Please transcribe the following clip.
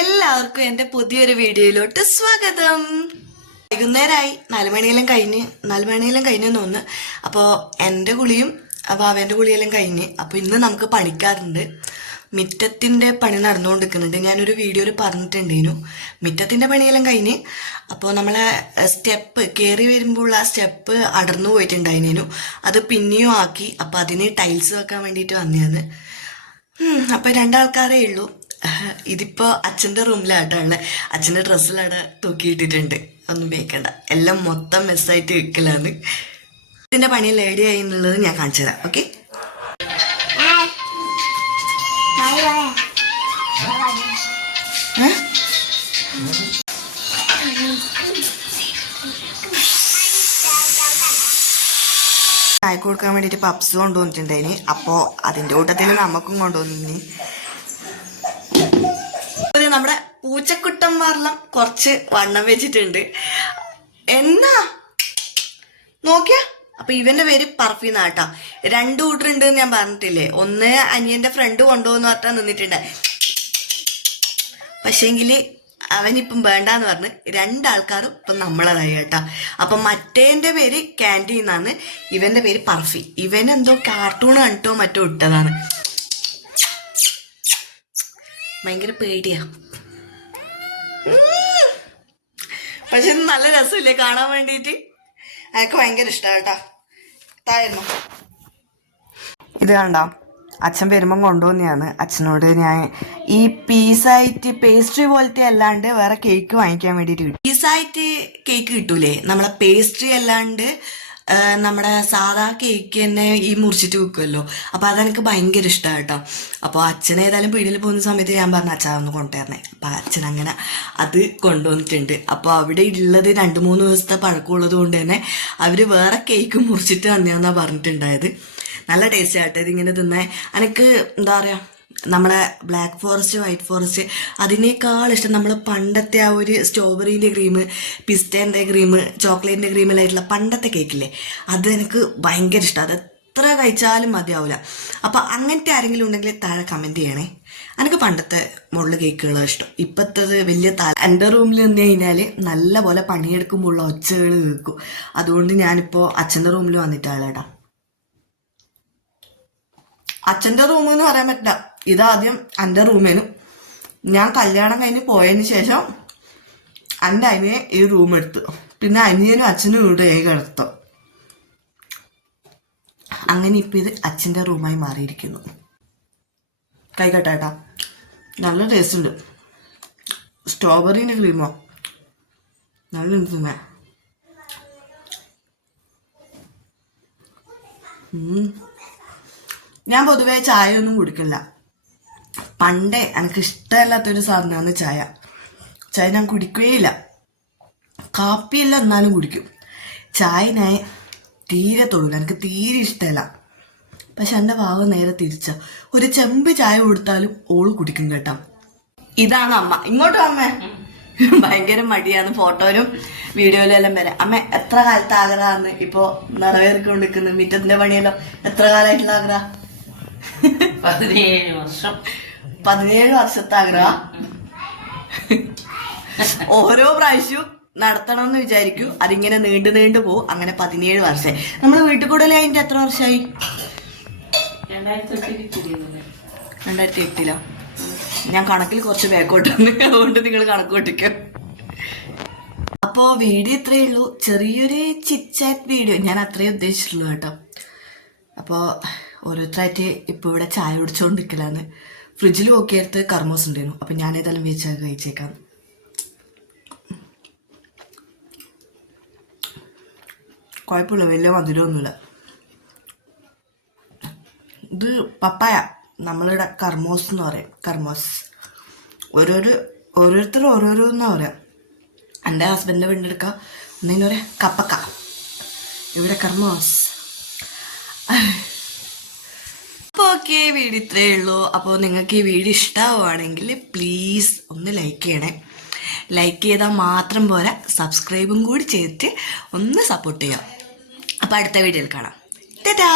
എല്ലാവർക്കും എൻ്റെ പുതിയൊരു വീഡിയോയിലോട്ട് സ്വാഗതം. വൈകുന്നേരമായി 4 മണിയെല്ലാം കഴിഞ്ഞു തോന്നുന്നു. അപ്പോൾ എൻ്റെ കുളിയും അവൻ്റെ കുളിയെല്ലാം കഴിഞ്ഞ്. അപ്പോൾ ഇന്ന് നമുക്ക് പണിക്കാറുണ്ട്. മിറ്റത്തിൻ്റെ പണി നടന്നുകൊണ്ടിരിക്കുന്നുണ്ട്. ഞാനൊരു വീഡിയോയിൽ പറഞ്ഞിട്ടുണ്ടേനു. മിറ്റത്തിൻ്റെ പണിയെല്ലാം കഴിഞ്ഞ്. അപ്പോൾ നമ്മളെ സ്റ്റെപ്പ് കയറി വരുമ്പോൾ ആ സ്റ്റെപ്പ് അടർന്നു പോയിട്ടുണ്ടായിരുന്നു. അത് പിന്നെയും ആക്കി. അപ്പോൾ അതിന് ടൈൽസ് വെക്കാൻ വേണ്ടിയിട്ട് വന്നതാണ്. അപ്പോൾ 2 ആൾക്കാരേ ഉള്ളൂ. ഇതിപ്പോൾ അച്ഛൻ്റെ റൂമിലാട്ടോ ഉള്ളത്. അച്ഛൻ്റെ ഡ്രസ്സിലവിടെ തൂക്കിയിട്ടിട്ടുണ്ട്. ഒന്നും വേക്കണ്ട, എല്ലാം മൊത്തം മെസ്സായിട്ട് വെക്കലാണ്. ഇതിൻ്റെ പണിയെല്ലാം എവിടെയായി എന്നുള്ളത് ഞാൻ കാണിച്ചു തരാം. ഓക്കെ, ചായ കൊടുക്കാൻ വേണ്ടിയിട്ട് പപ്സ് കൊണ്ടുവന്നിട്ടുണ്ടായിന്. അപ്പോൾ അതിൻ്റെ കൂട്ടത്തിൽ നമുക്കും കൊണ്ടുവന്നിന്. നമ്മുടെ പൂച്ചക്കുട്ടന്മാരെല്ലാം കുറച്ച് വണ്ണം വെച്ചിട്ടുണ്ട്. എന്നാ നോക്കിയാ. അപ്പൊ ഇവന്റെ പേര് പർഫി എന്നാട്ടാ. 2 കൂട്ടരുണ്ട് എന്ന് ഞാൻ പറഞ്ഞിട്ടില്ലേ. ഒന്ന് അനിയന്റെ ഫ്രണ്ട് കൊണ്ടുപോകുന്ന പറഞ്ഞാൽ നിന്നിട്ടുണ്ട്. പക്ഷേങ്കില് അവനിപ്പം വേണ്ടാന്ന് പറഞ്ഞ് 2 ആൾക്കാരും ഇപ്പം നമ്മളതായി കേട്ടാ. അപ്പൊ മറ്റേന്റെ പേര് ക്യാൻഡി എന്നാണ്, ഇവന്റെ പേര് പർഫി. ഇവനെന്തോ കാർട്ടൂൺ കണ്ടിട്ടോ മറ്റോ ഇട്ടതാണ്. ഭയങ്കര പേടിയാ. പക്ഷെ നല്ല രസമില്ലേ കാണാൻ വേണ്ടിയിട്ട്. എനിക്ക് ഭയങ്കര ഇഷ്ടമാട്ടാ. തായിരുന്നു ഇത് കണ്ടോ, അച്ഛൻ വരുമ്പം കൊണ്ടുവന്നെയാണ്. അച്ഛനോട് ഞാൻ ഈ പീസായിട്ട് പേസ്ട്രി പോലത്തെ അല്ലാണ്ട് വേറെ കേക്ക് വാങ്ങിക്കാൻ വേണ്ടിയിട്ട് കിട്ടും. പീസായിട്ട് കേക്ക് കിട്ടൂലേ, നമ്മളെ പേസ്ട്രി അല്ലാണ്ട് നമ്മുടെ സാധാ കേക്ക് തന്നെ ഈ മുറിച്ചിട്ട് വെക്കുമല്ലോ. അപ്പോൾ അതെനിക്ക് ഭയങ്കര ഇഷ്ടമാണ് കേട്ടോ. അപ്പോൾ അച്ഛൻ ഏതായാലും പീടിയിൽ പോകുന്ന സമയത്ത് ഞാൻ പറഞ്ഞു അച്ഛാ ഒന്ന് കൊണ്ടുവരണേ. അപ്പോൾ അച്ഛൻ അങ്ങനെ അത് കൊണ്ടുവന്നിട്ടുണ്ട്. അപ്പോൾ അവിടെ ഉള്ളത് 2-3 ദിവസത്തെ പഴക്കമുള്ളത് കൊണ്ട് തന്നെ അവർ വേറെ കേക്ക് മുറിച്ചിട്ട് തന്നെയാണെന്നാണ് പറഞ്ഞിട്ടുണ്ടായത്. നല്ല ടേസ്റ്റ് ആയിട്ട് ഇതിങ്ങനെ തിന്നേ. എനിക്ക് എന്താ പറയുക, നമ്മളെ ബ്ലാക്ക് ഫോറസ്റ്റ് വൈറ്റ് ഫോറസ്റ്റ് അതിനേക്കാൾ ഇഷ്ടം നമ്മൾ പണ്ടത്തെ ആ ഒരു സ്ട്രോബെറീൻ്റെ ക്രീം, പിസ്തേൻ്റെ ക്രീം, ചോക്ലേറ്റിൻ്റെ ക്രീമിലായിട്ടുള്ള പണ്ടത്തെ കേക്കില്ലേ, അത് എനിക്ക് ഭയങ്കര ഇഷ്ടം. അത് എത്ര കഴിച്ചാലും മതിയാവില്ല. അപ്പം അങ്ങനത്തെ ആരെങ്കിലും ഉണ്ടെങ്കിൽ താഴെ കമൻറ്റ് ചെയ്യണേ. എനിക്ക് പണ്ടത്തെ മുള്ള കേക്കുകളാണ് ഇഷ്ടം. ഇപ്പോഴത്തത് വലിയ എൻ്റെ റൂമിൽ നിന്ന് കഴിഞ്ഞാൽ നല്ല പോലെ പണിയെടുക്കുമ്പോൾ ഉള്ള ഒച്ചകൾ കേൾക്കും. അതുകൊണ്ട് ഞാനിപ്പോൾ അച്ഛൻ്റെ റൂമിൽ വന്നിട്ടാളേടാ. അച്ഛൻ്റെ റൂം എന്ന് പറയാൻ പറ്റില്ല, ഇതാദ്യം എൻ്റെ റൂമേനും. ഞാൻ കല്യാണം കഴിഞ്ഞ് പോയതിന് ശേഷം എൻ്റെ അനിയെ ഈ റൂം എടുത്തു. പിന്നെ അനിയനും അച്ഛനും ഇവിടെ കിടത്തു. അങ്ങനെ ഇപ്പം ഇത് അച്ഛൻ്റെ റൂമായി മാറിയിരിക്കുന്നു. കൈകട്ടാട്ടാ, നല്ല ടേസ്റ്റ് ഉണ്ട്. സ്ട്രോബെറീൻ്റെ ക്രീമോ നല്ല തിന്നാ. ഞാൻ പൊതുവേ ചായ ഒന്നും കുടിക്കില്ല. പണ്ടേ എനിക്ക് ഇഷ്ടമല്ലാത്തൊരു സാധനമാണ് ചായ. ചായ ഞാൻ കുടിക്കുകയില്ല. കാപ്പിയല്ല എന്നാലും കുടിക്കും. ചായ ഞാൻ തീരെ തൊഴില്ല, എനിക്ക് തീരെ ഇഷ്ടമല്ല. പക്ഷെ എൻ്റെ ഭാവ നേരെ തിരിച്ച. ഒരു ചെമ്പ് ചായ കൊടുത്താലും ഓള് കുടിക്കും കേട്ടോ. ഇതാണ് അമ്മ. ഇങ്ങോട്ടും അമ്മ ഭയങ്കര മടിയാണ്. ഫോട്ടോയിലും വീഡിയോയിലും എല്ലാം വരെ. അമ്മ എത്ര കാലത്ത് ആഗ്രഹമാണ് ഇപ്പോൾ നിറവേറിക്കൊണ്ടിരിക്കുന്നത്. മിറ്റത്തിന്റെ പണിയല്ലോ എത്ര കാലമായിട്ടുള്ള ആഗ്രഹം? 17 വർഷം. 17 വർഷത്തെ ആഗ്രഹം. ഓരോ പ്രാവശ്യവും നടത്തണം എന്ന് വിചാരിക്കും. അതിങ്ങനെ നീണ്ടു പോകും. അങ്ങനെ 17 വർഷം. നമ്മള് വീട്ടിൽ കൂടുതൽ അതിന്റെ എത്ര വർഷമായി? 2008 ഞാൻ കണക്കിൽ കുറച്ച് ബാക്കോട്ടാണ്, അതുകൊണ്ട് നിങ്ങൾ കണക്ക് കൂട്ടിക്കോ. അപ്പോ വീഡിയോ ഇത്രയേ ഉള്ളൂ. ചെറിയൊരു ചിറ്റ് വീഡിയോ. ഞാൻ അത്രയും ഉദ്ദേശിച്ചിട്ടുള്ളൂ കേട്ടോ. അപ്പോൾ ഓരോരുത്തരായിട്ട് ഇപ്പോൾ ഇവിടെ ചായ കുടിച്ചുകൊണ്ടിരിക്കലാണ്. ഫ്രിഡ്ജിൽ നോക്കിയെടുത്ത് കർമോസ് ഉണ്ടായിരുന്നു. അപ്പം ഞാൻ ഏതായാലും വെച്ച് കഴിച്ചേക്കാം. കുഴപ്പമില്ല, വലിയ മധുരമൊന്നുമില്ല. ഇത് പപ്പായ, നമ്മളിവിടെ കർമോസ് എന്ന് പറയും. കർമോസ് ഓരോരുത്തരും ഓരോരോന്നാ പറയാം. എൻ്റെ ഹസ്ബൻഡിൻ്റെ വീണ്ടെടുക്കുക ഒന്നിനും പറയാം കപ്പക്ക, ഇവിടെ കർമോസ്. അപ്പോൾ ഓക്കെ, വീഡിയോ ഇത്രയേ ഉള്ളൂ. അപ്പോൾ നിങ്ങൾക്ക് ഈ വീഡിയോ ഇഷ്ടമാവുകയാണെങ്കിൽ പ്ലീസ് ഒന്ന് ലൈക്ക് ചെയ്യണേ. ലൈക്ക് ചെയ്താൽ മാത്രം പോരാ, സബ്സ്ക്രൈബും കൂടി ചെയ്തിട്ട് ഒന്ന് സപ്പോർട്ട് ചെയ്യാം. അപ്പോൾ അടുത്ത വീഡിയോയിൽ കാണാം. ടാറ്റാ.